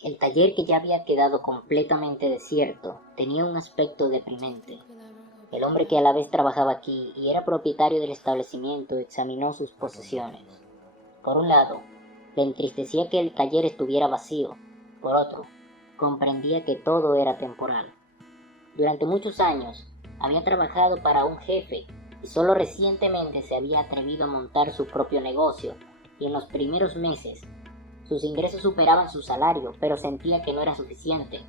El taller, que ya había quedado completamente desierto, tenía un aspecto deprimente. El hombre, que a la vez trabajaba aquí y era propietario del establecimiento, examinó sus posesiones. Por un lado, le entristecía que el taller estuviera vacío. Por otro, comprendía que todo era temporal. Durante muchos años había trabajado para un jefe y solo recientemente se había atrevido a montar su propio negocio, y en los primeros meses sus ingresos superaban su salario, pero sentía que no era suficiente.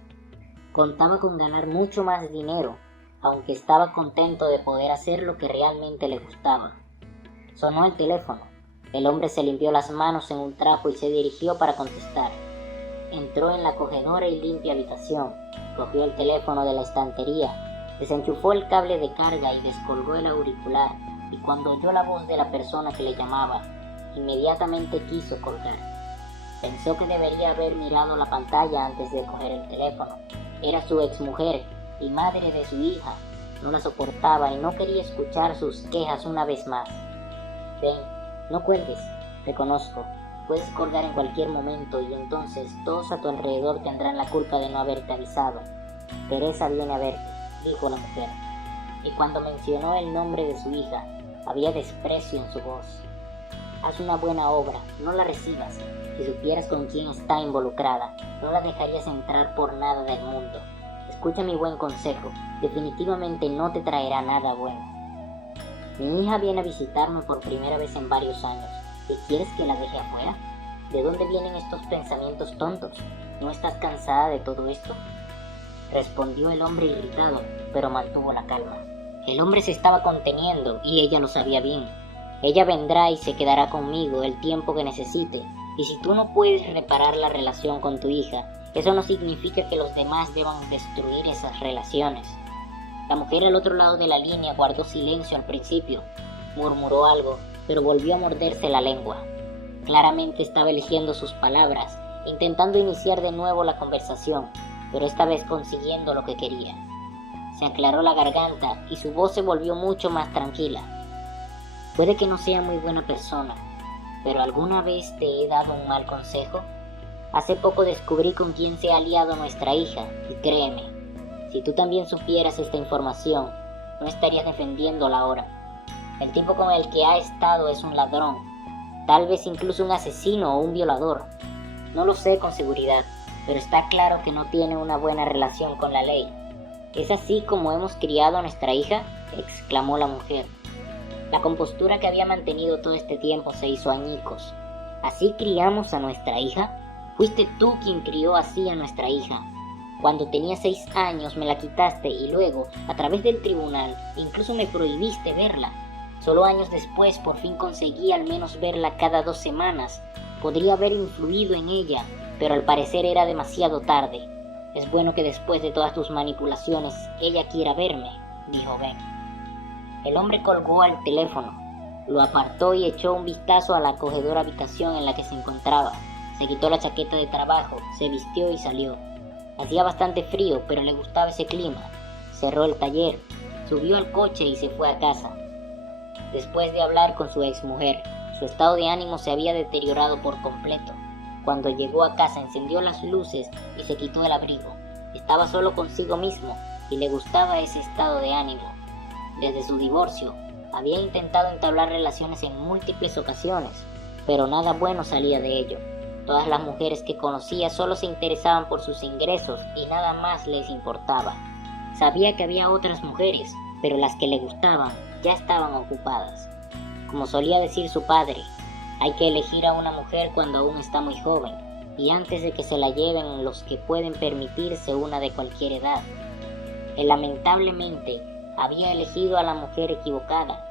Contaba con ganar mucho más dinero, aunque estaba contento de poder hacer lo que realmente le gustaba. Sonó el teléfono. El hombre se limpió las manos en un trapo y se dirigió para contestar. Entró en la acogedora y limpia habitación, cogió el teléfono de la estantería, desenchufó el cable de carga y descolgó el auricular, y cuando oyó la voz de la persona que le llamaba, inmediatamente quiso colgar. Pensó que debería haber mirado la pantalla antes de coger el teléfono. Era su exmujer y madre de su hija. No la soportaba y no quería escuchar sus quejas una vez más. Ven, no cuelgues, te conozco. Puedes colgar en cualquier momento y entonces todos a tu alrededor tendrán la culpa de no haberte avisado. Teresa viene a verte, dijo la mujer. Y cuando mencionó el nombre de su hija, había desprecio en su voz. Haz una buena obra, no la recibas. Si supieras con quién está involucrada, no la dejarías entrar por nada del mundo. Escucha mi buen consejo, definitivamente no te traerá nada bueno. Mi hija viene a visitarme por primera vez en varios años. ¿Y quieres que la deje afuera? ¿De dónde vienen estos pensamientos tontos? ¿No estás cansada de todo esto?, respondió el hombre irritado, pero mantuvo la calma. El hombre se estaba conteniendo y ella lo sabía bien. Ella vendrá y se quedará conmigo el tiempo que necesite, y si tú no puedes reparar la relación con tu hija, eso no significa que los demás deban destruir esas relaciones. La mujer al otro lado de la línea guardó silencio al principio, murmuró algo, pero volvió a morderse la lengua. Claramente estaba eligiendo sus palabras, intentando iniciar de nuevo la conversación, pero esta vez consiguiendo lo que quería. Se aclaró la garganta y su voz se volvió mucho más tranquila. Puede que no sea muy buena persona, pero ¿alguna vez te he dado un mal consejo? Hace poco descubrí con quién se ha aliado nuestra hija, y créeme, si tú también supieras esta información, no estarías defendiéndola ahora. El tipo con el que ha estado es un ladrón, tal vez incluso un asesino o un violador. No lo sé con seguridad, pero está claro que no tiene una buena relación con la ley. ¿Es así como hemos criado a nuestra hija?, exclamó la mujer. La compostura que había mantenido todo este tiempo se hizo añicos. ¿Así criamos a nuestra hija? Fuiste tú quien crió así a nuestra hija. Cuando tenía 6 años me la quitaste y luego, a través del tribunal, incluso me prohibiste verla. Solo años después por fin conseguí al menos verla cada 2 semanas. Podría haber influido en ella, pero al parecer era demasiado tarde. Es bueno que después de todas tus manipulaciones ella quiera verme, dijo Ben. El hombre colgó al teléfono, lo apartó y echó un vistazo a la acogedora habitación en la que se encontraba. Se quitó la chaqueta de trabajo, se vistió y salió. Hacía bastante frío, pero le gustaba ese clima. Cerró el taller, subió al coche y se fue a casa. Después de hablar con su exmujer, su estado de ánimo se había deteriorado por completo. Cuando llegó a casa encendió las luces y se quitó el abrigo. Estaba solo consigo mismo y le gustaba ese estado de ánimo. Desde su divorcio, había intentado entablar relaciones en múltiples ocasiones, pero nada bueno salía de ello. Todas las mujeres que conocía solo se interesaban por sus ingresos y nada más les importaba. Sabía que había otras mujeres, pero las que le gustaban ya estaban ocupadas. Como solía decir su padre, hay que elegir a una mujer cuando aún está muy joven, y antes de que se la lleven los que pueden permitirse una de cualquier edad. Él lamentablemente había elegido a la mujer equivocada.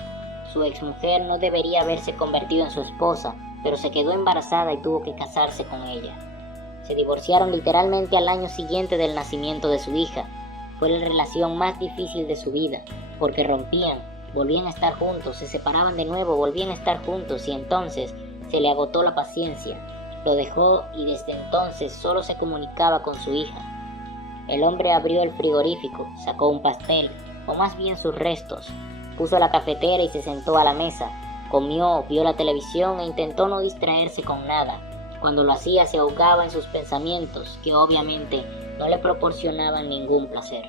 Su exmujer no debería haberse convertido en su esposa, pero se quedó embarazada y tuvo que casarse con ella. Se divorciaron literalmente al año siguiente del nacimiento de su hija. Fue la relación más difícil de su vida, porque rompían, volvían a estar juntos, se separaban de nuevo, volvían a estar juntos y entonces se le agotó la paciencia. Lo dejó y desde entonces solo se comunicaba con su hija. El hombre abrió el frigorífico, sacó un pastel, o más bien sus restos, puso la cafetera y se sentó a la mesa. Comió, vio la televisión e intentó no distraerse con nada. Cuando lo hacía se ahogaba en sus pensamientos, que obviamente no le proporcionaban ningún placer.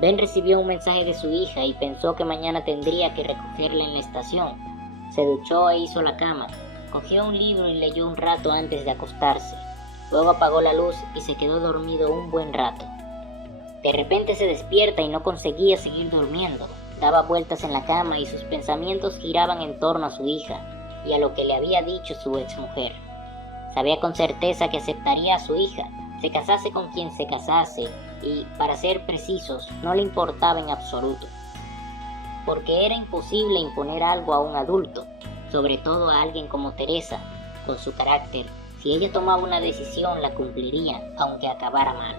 Ben recibió un mensaje de su hija y pensó que mañana tendría que recogerla en la estación. Se duchó e hizo la cama. Cogió un libro y leyó un rato antes de acostarse. Luego apagó la luz y se quedó dormido un buen rato. De repente se despierta y no conseguía seguir durmiendo. Daba vueltas en la cama y sus pensamientos giraban en torno a su hija y a lo que le había dicho su exmujer. Sabía con certeza que aceptaría a su hija, se casase con quien se casase y, para ser precisos, no le importaba en absoluto. Porque era imposible imponer algo a un adulto, sobre todo a alguien como Teresa, con su carácter. Si ella tomaba una decisión la cumpliría, aunque acabara mal.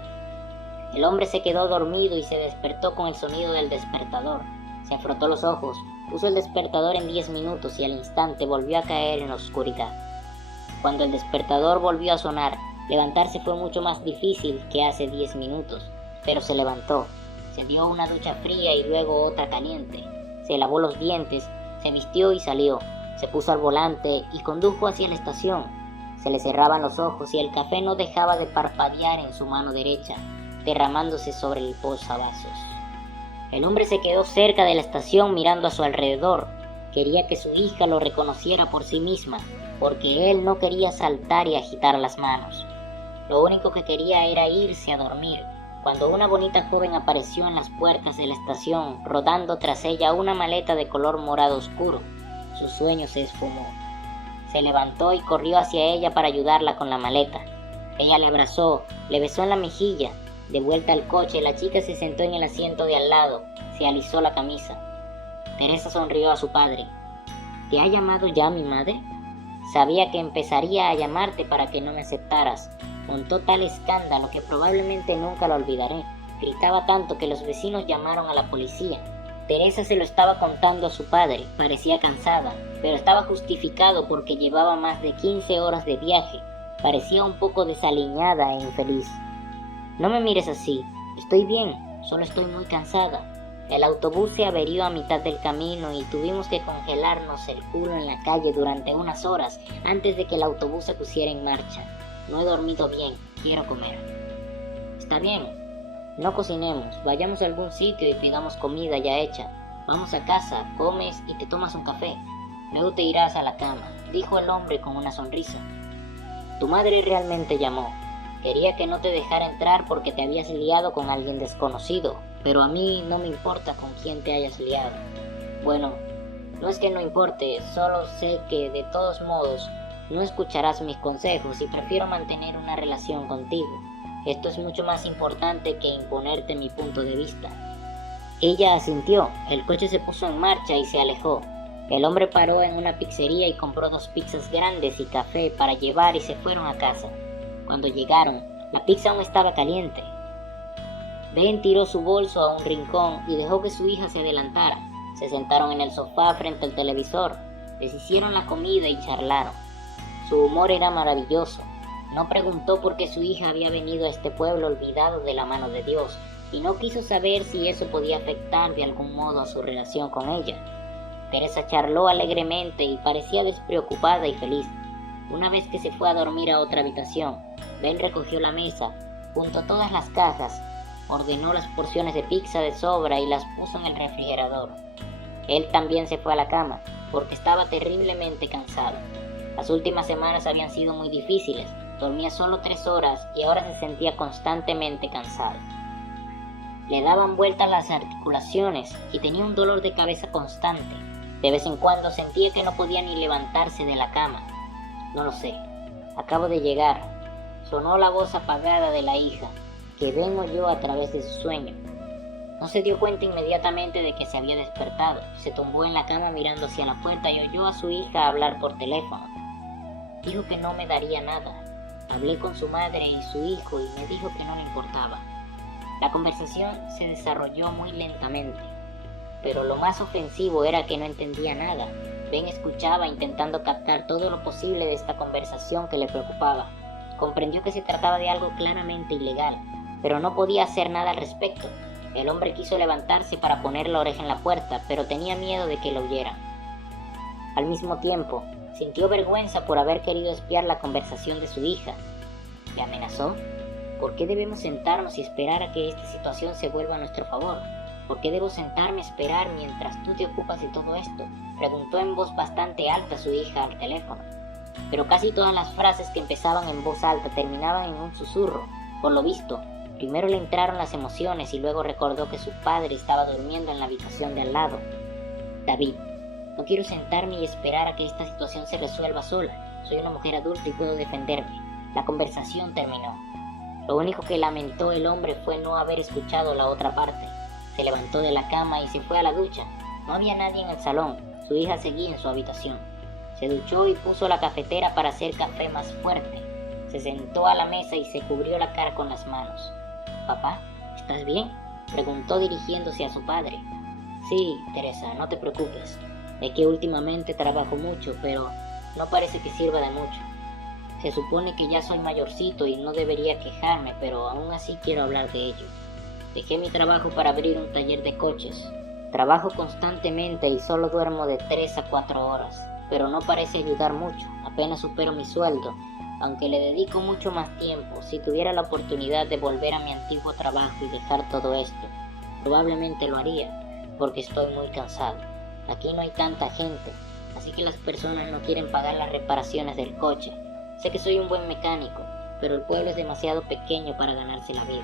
El hombre se quedó dormido y se despertó con el sonido del despertador. Se frotó los ojos, puso el despertador en 10 minutos y al instante volvió a caer en la oscuridad. Cuando el despertador volvió a sonar, levantarse fue mucho más difícil que hace 10 minutos, pero se levantó, se dio una ducha fría y luego otra caliente, se lavó los dientes, se vistió y salió, se puso al volante y condujo hacia la estación. Se le cerraban los ojos y el café no dejaba de parpadear en su mano derecha, derramándose sobre el posavasos. El hombre se quedó cerca de la estación mirando a su alrededor. Quería que su hija lo reconociera por sí misma, porque él no quería saltar y agitar las manos. Lo único que quería era irse a dormir, cuando una bonita joven apareció en las puertas de la estación, rodando tras ella una maleta de color morado oscuro. Su sueño se esfumó. Se levantó y corrió hacia ella para ayudarla con la maleta. Ella le abrazó, le besó en la mejilla. De vuelta al coche, la chica se sentó en el asiento de al lado, se alisó la camisa. Teresa sonrió a su padre. ¿Te ha llamado ya mi madre? Sabía que empezaría a llamarte para que no me aceptaras. Montó tal escándalo que probablemente nunca lo olvidaré. Gritaba tanto que los vecinos llamaron a la policía. Teresa se lo estaba contando a su padre. Parecía cansada, pero estaba justificado porque llevaba más de 15 horas de viaje. Parecía un poco desaliñada e infeliz. No me mires así. Estoy bien, solo estoy muy cansada. El autobús se averió a mitad del camino y tuvimos que congelarnos el culo en la calle durante unas horas antes de que el autobús se pusiera en marcha. No he dormido bien, quiero comer. Está bien, no cocinemos, vayamos a algún sitio y pidamos comida ya hecha. Vamos a casa, comes y te tomas un café. Luego te irás a la cama, dijo el hombre con una sonrisa. Tu madre realmente llamó. Quería que no te dejara entrar porque te habías liado con alguien desconocido, pero a mí no me importa con quién te hayas liado. Bueno, no es que no importe, solo sé que de todos modos no escucharás mis consejos y prefiero mantener una relación contigo. Esto es mucho más importante que imponerte mi punto de vista. Ella asintió, el coche se puso en marcha y se alejó. El hombre paró en una pizzería y compró 2 pizzas grandes y café para llevar y se fueron a casa. Cuando llegaron, la pizza aún estaba caliente. Ben tiró su bolso a un rincón y dejó que su hija se adelantara. Se sentaron en el sofá frente al televisor, les hicieron la comida y charlaron. Su humor era maravilloso. No preguntó por qué su hija había venido a este pueblo olvidado de la mano de Dios y no quiso saber si eso podía afectar de algún modo a su relación con ella. Teresa charló alegremente y parecía despreocupada y feliz. Una vez que se fue a dormir a otra habitación, Ben recogió la mesa, juntó todas las cajas, ordenó las porciones de pizza de sobra y las puso en el refrigerador. Él también se fue a la cama, porque estaba terriblemente cansado. Las últimas semanas habían sido muy difíciles, dormía solo 3 horas y ahora se sentía constantemente cansado. Le daban vueltas las articulaciones y tenía un dolor de cabeza constante. De vez en cuando sentía que no podía ni levantarse de la cama. No lo sé, acabo de llegar. Sonó la voz apagada de la hija, que Ben oyó a través de su sueño. No se dio cuenta inmediatamente de que se había despertado. Se tumbó en la cama mirando hacia la puerta y oyó a su hija hablar por teléfono. Dijo que no me daría nada. Hablé con su madre y su hijo y me dijo que no le importaba. La conversación se desarrolló muy lentamente, pero lo más ofensivo era que no entendía nada. Ben escuchaba intentando captar todo lo posible de esta conversación que le preocupaba. Comprendió que se trataba de algo claramente ilegal, pero no podía hacer nada al respecto. El hombre quiso levantarse para poner la oreja en la puerta, pero tenía miedo de que lo oyeran. Al mismo tiempo, Sintió vergüenza por haber querido espiar la conversación de su hija. ¿Le amenazó? ¿Por qué debemos sentarnos y esperar a que esta situación se vuelva a nuestro favor? ¿Por qué debo sentarme a esperar mientras tú te ocupas de todo esto? Preguntó en voz bastante alta su hija al teléfono. Pero casi todas las frases que empezaban en voz alta terminaban en un susurro. Por lo visto, primero le entraron las emociones y luego recordó que su padre estaba durmiendo en la habitación de al lado. David, no quiero sentarme y esperar a que esta situación se resuelva sola. Soy una mujer adulta y puedo defenderme. La conversación terminó. Lo único que lamentó el hombre fue no haber escuchado la otra parte. Se levantó de la cama y se fue a la ducha. No había nadie en el salón. Su hija seguía en su habitación. Se duchó y puso la cafetera para hacer café más fuerte. Se sentó a la mesa y se cubrió la cara con las manos. «Papá, ¿estás bien?», preguntó dirigiéndose a su padre. «Sí, Teresa, no te preocupes. Es que últimamente trabajo mucho, pero no parece que sirva de mucho. Se supone que ya soy mayorcito y no debería quejarme, pero aún así quiero hablar de ello. Dejé mi trabajo para abrir un taller de coches. Trabajo constantemente y solo duermo de 3 a 4 horas, pero no parece ayudar mucho. Apenas supero mi sueldo, aunque le dedico mucho más tiempo. Si tuviera la oportunidad de volver a mi antiguo trabajo y dejar todo esto, probablemente lo haría, porque estoy muy cansado. Aquí no hay tanta gente, así que las personas no quieren pagar las reparaciones del coche. Sé que soy un buen mecánico, pero el pueblo es demasiado pequeño para ganarse la vida».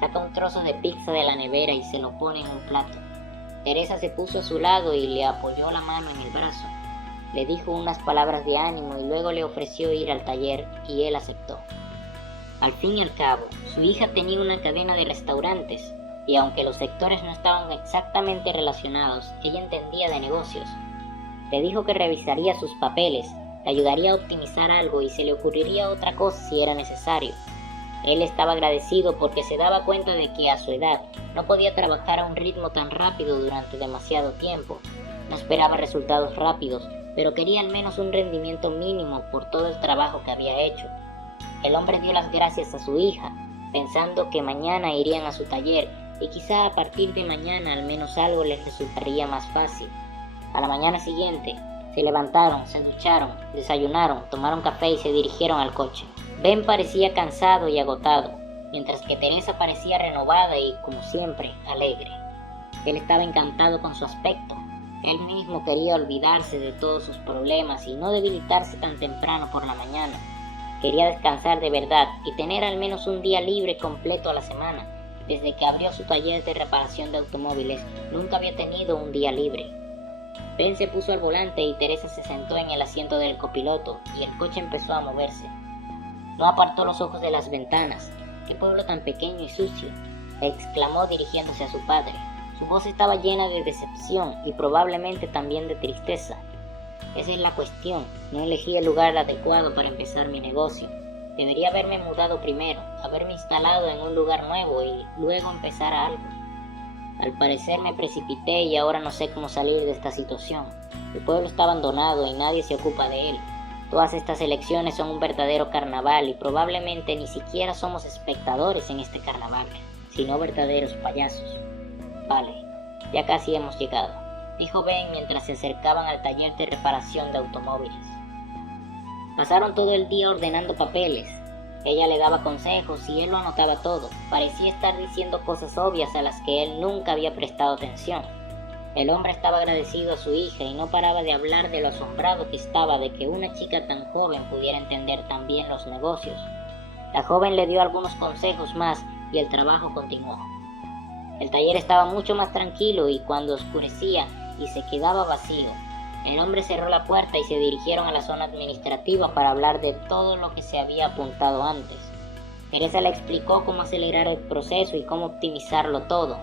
Saca un trozo de pizza de la nevera y se lo pone en un plato. Teresa se puso a su lado y le apoyó la mano en el brazo. Le dijo unas palabras de ánimo y luego le ofreció ir al taller y él aceptó. Al fin y al cabo, su hija tenía una cadena de restaurantes y aunque los sectores no estaban exactamente relacionados, ella entendía de negocios. Le dijo que revisaría sus papeles, le ayudaría a optimizar algo y se le ocurriría otra cosa si era necesario. Él estaba agradecido porque se daba cuenta de que a su edad no podía trabajar a un ritmo tan rápido durante demasiado tiempo. No esperaba resultados rápidos, pero quería al menos un rendimiento mínimo por todo el trabajo que había hecho. El hombre dio las gracias a su hija, pensando que mañana irían a su taller y quizá a partir de mañana al menos algo les resultaría más fácil. A la mañana siguiente, se levantaron, se ducharon, desayunaron, tomaron café y se dirigieron al coche. Ben parecía cansado y agotado, mientras que Teresa parecía renovada y, como siempre, alegre. Él estaba encantado con su aspecto. Él mismo quería olvidarse de todos sus problemas y no debilitarse tan temprano por la mañana. Quería descansar de verdad y tener al menos un día libre completo a la semana. Desde que abrió su taller de reparación de automóviles, nunca había tenido un día libre. Ben se puso al volante y Teresa se sentó en el asiento del copiloto y el coche empezó a moverse. No apartó los ojos de las ventanas. «¡Qué pueblo tan pequeño y sucio!», exclamó dirigiéndose a su padre. Su voz estaba llena de decepción y probablemente también de tristeza. «Esa es la cuestión. No elegí el lugar adecuado para empezar mi negocio. Debería haberme mudado primero, haberme instalado en un lugar nuevo y luego empezar algo. Al parecer me precipité y ahora no sé cómo salir de esta situación. El pueblo está abandonado y nadie se ocupa de él. Todas estas elecciones son un verdadero carnaval y probablemente ni siquiera somos espectadores en este carnaval, sino verdaderos payasos». «Vale, ya casi hemos llegado», dijo Ben mientras se acercaban al taller de reparación de automóviles. Pasaron todo el día ordenando papeles. Ella le daba consejos y él lo anotaba todo. Parecía estar diciendo cosas obvias a las que él nunca había prestado atención. El hombre estaba agradecido a su hija y no paraba de hablar de lo asombrado que estaba de que una chica tan joven pudiera entender tan bien los negocios. La joven le dio algunos consejos más y el trabajo continuó. El taller estaba mucho más tranquilo y cuando oscurecía y se quedaba vacío, el hombre cerró la puerta y se dirigieron a la zona administrativa para hablar de todo lo que se había apuntado antes. Teresa le explicó cómo acelerar el proceso y cómo optimizarlo todo.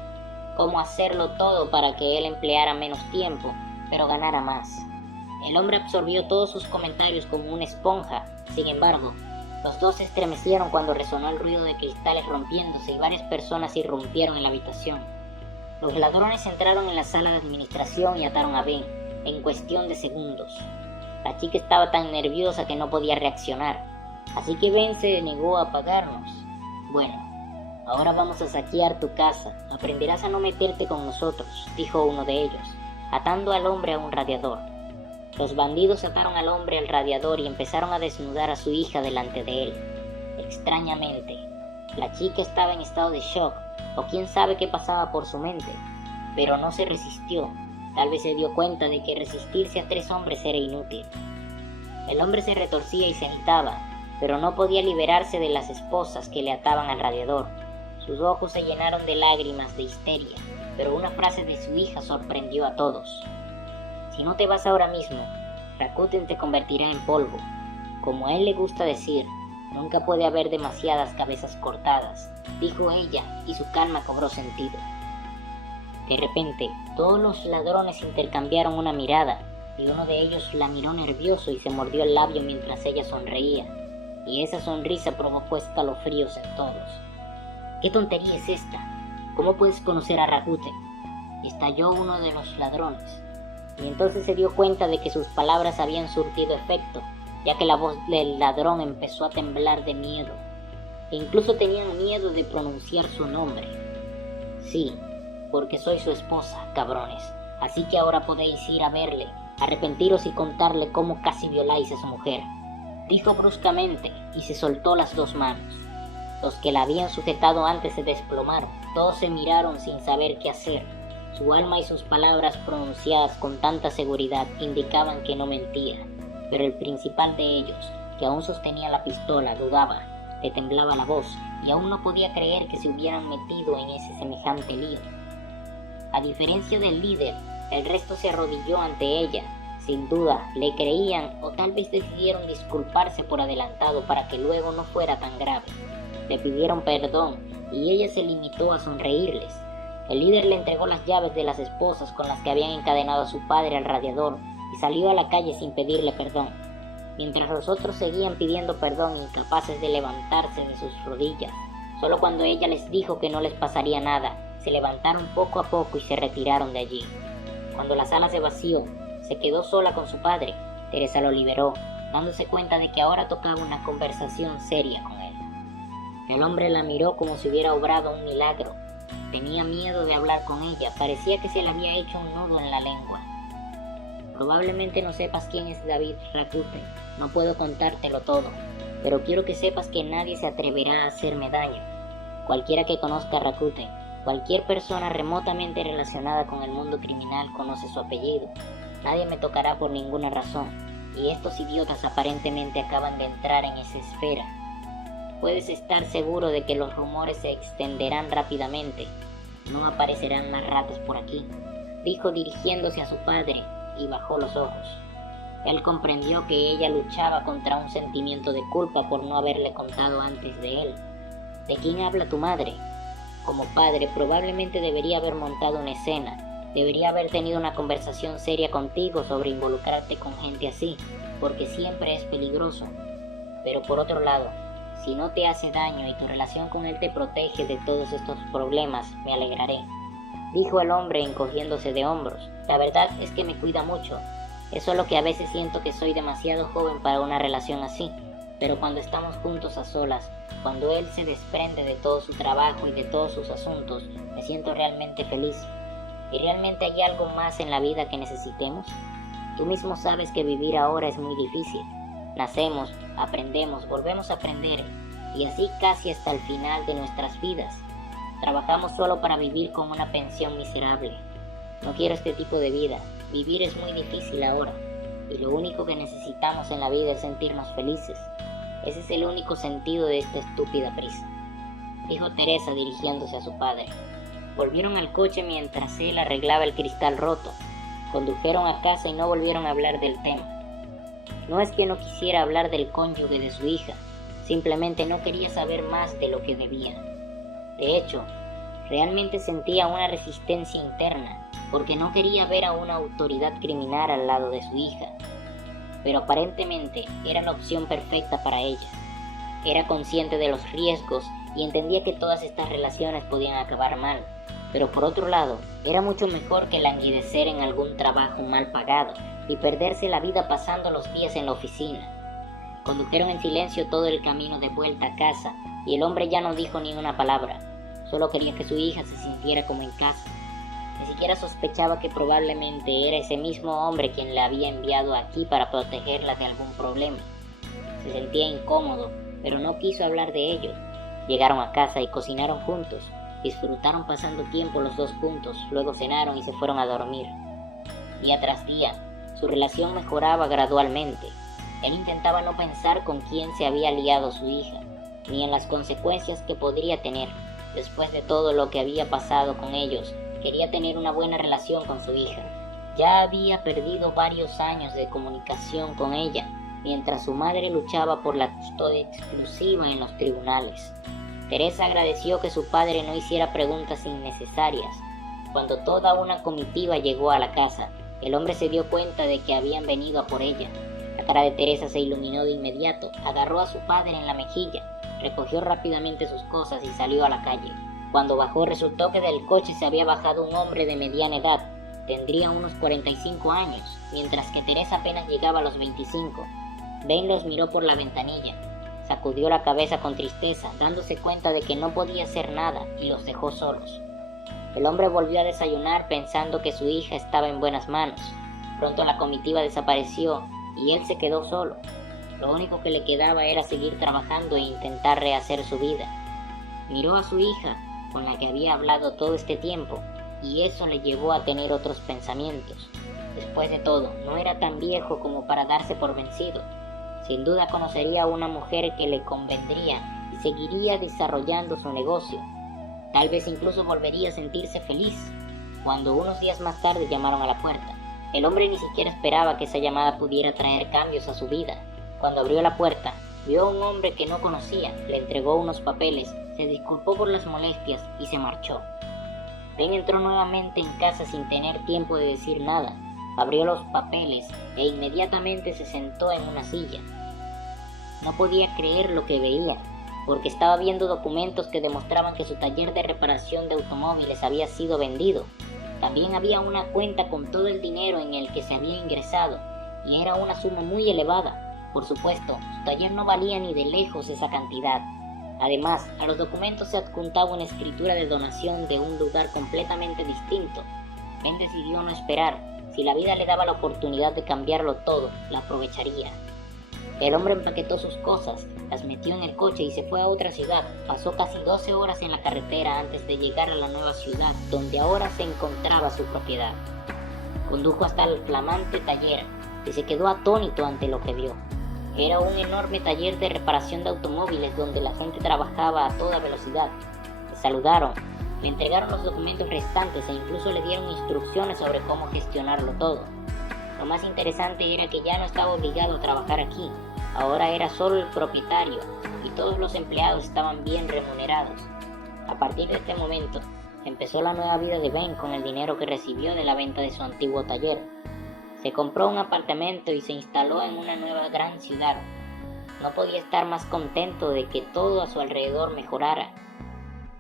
Cómo hacerlo todo para que él empleara menos tiempo, pero ganara más. El hombre absorbió todos sus comentarios como una esponja. Sin embargo, los dos se estremecieron cuando resonó el ruido de cristales rompiéndose y varias personas irrumpieron en la habitación. Los ladrones entraron en la sala de administración y ataron a Ben, en cuestión de segundos. La chica estaba tan nerviosa que no podía reaccionar, así que Ben se negó a pagarnos. «Bueno, ahora vamos a saquear tu casa. Aprenderás a no meterte con nosotros», dijo uno de ellos, atando al hombre a un radiador. Los bandidos ataron al hombre al radiador y empezaron a desnudar a su hija delante de él. Extrañamente, la chica estaba en estado de shock, o quién sabe qué pasaba por su mente, pero no se resistió. Tal vez se dio cuenta de que resistirse a 3 hombres era inútil. El hombre se retorcía y se agitaba, pero no podía liberarse de las esposas que le ataban al radiador. Sus ojos se llenaron de lágrimas de histeria, pero una frase de su hija sorprendió a todos. Si no te vas ahora mismo, Rakuten te convertirá en polvo. Como a él le gusta decir, nunca puede haber demasiadas cabezas cortadas, dijo ella, y su calma cobró sentido. De repente, todos los ladrones intercambiaron una mirada, y uno de ellos la miró nervioso y se mordió el labio mientras ella sonreía, y esa sonrisa provocó escalofríos en todos. ¿Qué tontería es esta? ¿Cómo puedes conocer a Rakuten?, estalló uno de los ladrones, y entonces se dio cuenta de que sus palabras habían surtido efecto, ya que la voz del ladrón empezó a temblar de miedo, e incluso tenían miedo de pronunciar su nombre. Sí, porque soy su esposa, cabrones, así que ahora podéis ir a verle, arrepentiros y contarle cómo casi violáis a su mujer, dijo bruscamente, y se soltó las 2 manos. Los que la habían sujetado antes se desplomaron, todos se miraron sin saber qué hacer. Su alma y sus palabras pronunciadas con tanta seguridad indicaban que no mentía, pero el principal de ellos, que aún sostenía la pistola, dudaba, le temblaba la voz y aún no podía creer que se hubieran metido en ese semejante lío. A diferencia del líder, el resto se arrodilló ante ella. Sin duda, le creían o tal vez decidieron disculparse por adelantado para que luego no fuera tan grave. Le pidieron perdón y ella se limitó a sonreírles. El líder le entregó las llaves de las esposas con las que habían encadenado a su padre al radiador y salió a la calle sin pedirle perdón, mientras los otros seguían pidiendo perdón incapaces de levantarse de sus rodillas. Solo cuando ella les dijo que no les pasaría nada, se levantaron poco a poco y se retiraron de allí. Cuando la sala se vació, se quedó sola con su padre. Teresa lo liberó, dándose cuenta de que ahora tocaba una conversación seria con él. El hombre la miró como si hubiera obrado un milagro. Tenía miedo de hablar con ella, parecía que se le había hecho un nudo en la lengua. Probablemente no sepas quién es David Rakuten, no puedo contártelo todo, pero quiero que sepas que nadie se atreverá a hacerme daño. Cualquiera que conozca a Rakuten, cualquier persona remotamente relacionada con el mundo criminal conoce su apellido. Nadie me tocará por ninguna razón, y estos idiotas aparentemente acaban de entrar en esa esfera. Puedes estar seguro de que los rumores se extenderán rápidamente. No aparecerán más ratas por aquí, dijo dirigiéndose a su padre, y bajó los ojos. Él comprendió que ella luchaba contra un sentimiento de culpa por no haberle contado antes de él. ¿De quién habla tu madre? Como padre, probablemente debería haber montado una escena. Debería haber tenido una conversación seria contigo sobre involucrarte con gente así, porque siempre es peligroso. Pero por otro lado, si no te hace daño y tu relación con él te protege de todos estos problemas, me alegraré, dijo el hombre encogiéndose de hombros. La verdad es que me cuida mucho. Es solo que a veces siento que soy demasiado joven para una relación así, pero cuando estamos juntos a solas, cuando él se desprende de todo su trabajo y de todos sus asuntos, me siento realmente feliz. ¿Y realmente hay algo más en la vida que necesitemos? Tú mismo sabes que vivir ahora es muy difícil. Nacemos, aprendemos, volvemos a aprender, y así casi hasta el final de nuestras vidas. Trabajamos solo para vivir con una pensión miserable. No quiero este tipo de vida. Vivir es muy difícil ahora, y lo único que necesitamos en la vida es sentirnos felices. Ese es el único sentido de esta estúpida prisa, dijo Teresa dirigiéndose a su padre. Volvieron al coche mientras él arreglaba el cristal roto. Condujeron a casa y no volvieron a hablar del tema. No es que no quisiera hablar del cónyuge de su hija, simplemente no quería saber más de lo que debía. De hecho, realmente sentía una resistencia interna, porque no quería ver a una autoridad criminal al lado de su hija. Pero aparentemente era la opción perfecta para ella. Era consciente de los riesgos y entendía que todas estas relaciones podían acabar mal. Pero por otro lado, era mucho mejor que languidecer en algún trabajo mal pagado y perderse la vida pasando los días en la oficina. Condujeron en silencio todo el camino de vuelta a casa y el hombre ya no dijo ni una palabra. Solo quería que su hija se sintiera como en casa. Ni siquiera sospechaba que probablemente era ese mismo hombre quien la había enviado aquí para protegerla de algún problema. Se sentía incómodo, pero no quiso hablar de ello. Llegaron a casa y cocinaron juntos. Disfrutaron pasando tiempo los dos juntos, luego cenaron y se fueron a dormir. Día tras día, su relación mejoraba gradualmente. Él intentaba no pensar con quién se había liado su hija, ni en las consecuencias que podría tener. Después de todo lo que había pasado con ellos, quería tener una buena relación con su hija. Ya había perdido varios años de comunicación con ella, mientras su madre luchaba por la custodia exclusiva en los tribunales. Teresa agradeció que su padre no hiciera preguntas innecesarias. Cuando toda una comitiva llegó a la casa, el hombre se dio cuenta de que habían venido a por ella. La cara de Teresa se iluminó de inmediato, agarró a su padre en la mejilla, recogió rápidamente sus cosas y salió a la calle. Cuando bajó resultó que del coche se había bajado un hombre de mediana edad. Tendría unos 45 años, mientras que Teresa apenas llegaba a los 25. Ben los miró por la ventanilla. Sacudió la cabeza con tristeza, dándose cuenta de que no podía hacer nada, y los dejó solos. El hombre volvió a desayunar pensando que su hija estaba en buenas manos. Pronto la comitiva desapareció y él se quedó solo. Lo único que le quedaba era seguir trabajando e intentar rehacer su vida. Miró a su hija, con la que había hablado todo este tiempo, y eso le llevó a tener otros pensamientos. Después de todo, no era tan viejo como para darse por vencido. Sin duda conocería a una mujer que le convendría y seguiría desarrollando su negocio. Tal vez incluso volvería a sentirse feliz, cuando unos días más tarde llamaron a la puerta. El hombre ni siquiera esperaba que esa llamada pudiera traer cambios a su vida. Cuando abrió la puerta, vio a un hombre que no conocía, le entregó unos papeles, se disculpó por las molestias y se marchó. Ben entró nuevamente en casa sin tener tiempo de decir nada. Abrió los papeles e inmediatamente se sentó en una silla. No podía creer lo que veía, porque estaba viendo documentos que demostraban que su taller de reparación de automóviles había sido vendido. También había una cuenta con todo el dinero en el que se había ingresado, y era una suma muy elevada. Por supuesto, su taller no valía ni de lejos esa cantidad. Además, a los documentos se adjuntaba una escritura de donación de un lugar completamente distinto. Ben decidió no esperar. Si la vida le daba la oportunidad de cambiarlo todo, la aprovecharía. El hombre empaquetó sus cosas, las metió en el coche y se fue a otra ciudad. Pasó casi 12 horas en la carretera antes de llegar a la nueva ciudad, donde ahora se encontraba su propiedad. Condujo hasta el flamante taller y se quedó atónito ante lo que vio. Era un enorme taller de reparación de automóviles donde la gente trabajaba a toda velocidad. Le saludaron, le entregaron los documentos restantes e incluso le dieron instrucciones sobre cómo gestionarlo todo. Lo más interesante era que ya no estaba obligado a trabajar aquí. Ahora era solo el propietario y todos los empleados estaban bien remunerados. A partir de este momento, empezó la nueva vida de Ben con el dinero que recibió de la venta de su antiguo taller. Se compró un apartamento y se instaló en una nueva gran ciudad. No podía estar más contento de que todo a su alrededor mejorara.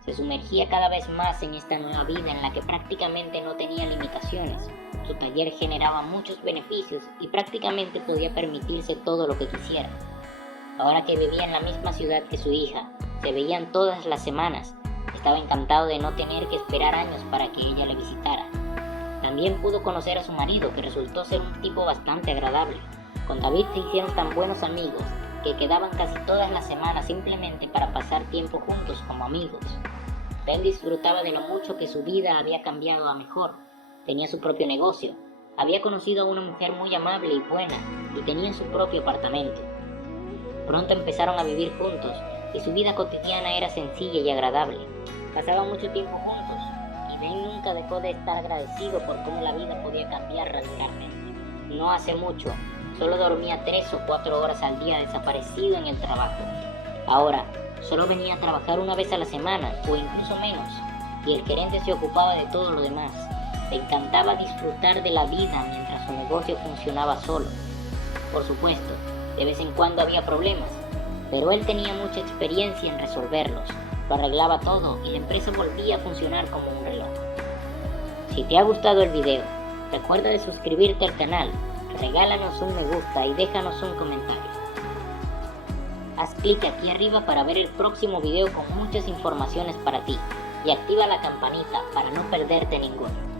Se sumergía cada vez más en esta nueva vida en la que prácticamente no tenía limitaciones. Su taller generaba muchos beneficios y prácticamente podía permitirse todo lo que quisiera. Ahora que vivía en la misma ciudad que su hija, se veían todas las semanas. Estaba encantado de no tener que esperar años para que ella le visitara. También pudo conocer a su marido, que resultó ser un tipo bastante agradable. Con David se hicieron tan buenos amigos que quedaban casi todas las semanas simplemente para pasar tiempo juntos como amigos. Ben disfrutaba de lo mucho que su vida había cambiado a mejor. Tenía su propio negocio, había conocido a una mujer muy amable y buena y tenía su propio apartamento. Pronto empezaron a vivir juntos y su vida cotidiana era sencilla y agradable. Pasaban mucho tiempo juntos y Ben nunca dejó de estar agradecido por cómo la vida podía cambiar radicalmente. No hace mucho, solo dormía 3 o 4 horas al día desaparecido en el trabajo. Ahora, solo venía a trabajar una vez a la semana o incluso menos, y el gerente se ocupaba de todo lo demás. Le encantaba disfrutar de la vida mientras su negocio funcionaba solo. Por supuesto, de vez en cuando había problemas, pero él tenía mucha experiencia en resolverlos. Lo arreglaba todo y la empresa volvía a funcionar como un reloj. Si te ha gustado el video, recuerda de suscribirte al canal, regálanos un me gusta y déjanos un comentario. Haz clic aquí arriba para ver el próximo video con muchas informaciones para ti y activa la campanita para no perderte ninguno.